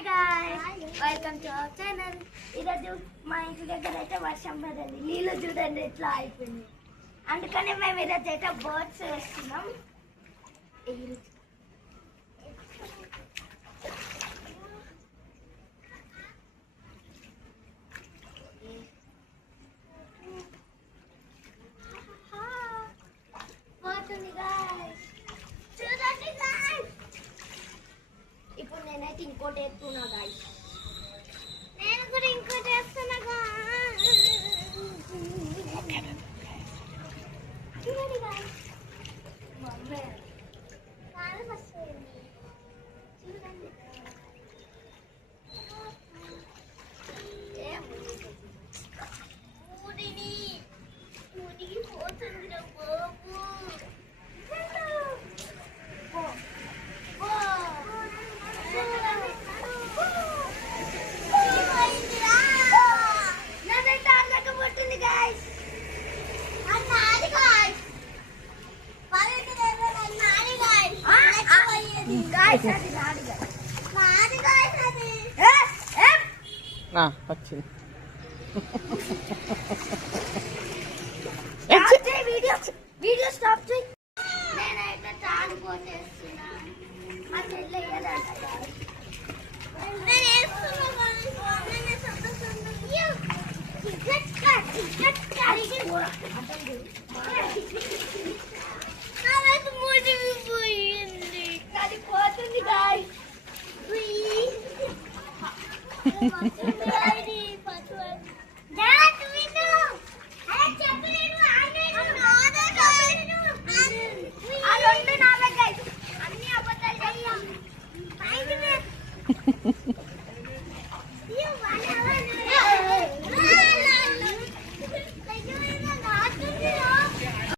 Welcome to our channel. ఈరోజు మా ఇంటి దగ్గర అయితే వర్షం పడింది. నీళ్ళు చూడండి ఎట్లా అయిపోయింది. అందుకని మేము ఈరోజు అయితే బర్డ్స్ వేస్తున్నాం. ఇప్పుడు నేనైతే ఇంకోటి వేస్తున్నా గాయ్స్. నేను కూడా ఇంకోటి వేస్తున్నా చూడండి గాయ్స్. మమ్మీ కాలు వస్తుంది చూడండి. ఊడికి పోతుంది బాబు. వచ్చింది వీడియో స్టాప్ చేయి. నేనైతే తాడు కొట్టేస్తున్నా. మా చెల్లి అది పోతుంది గాయ్. అన్ని అబద్ధాలు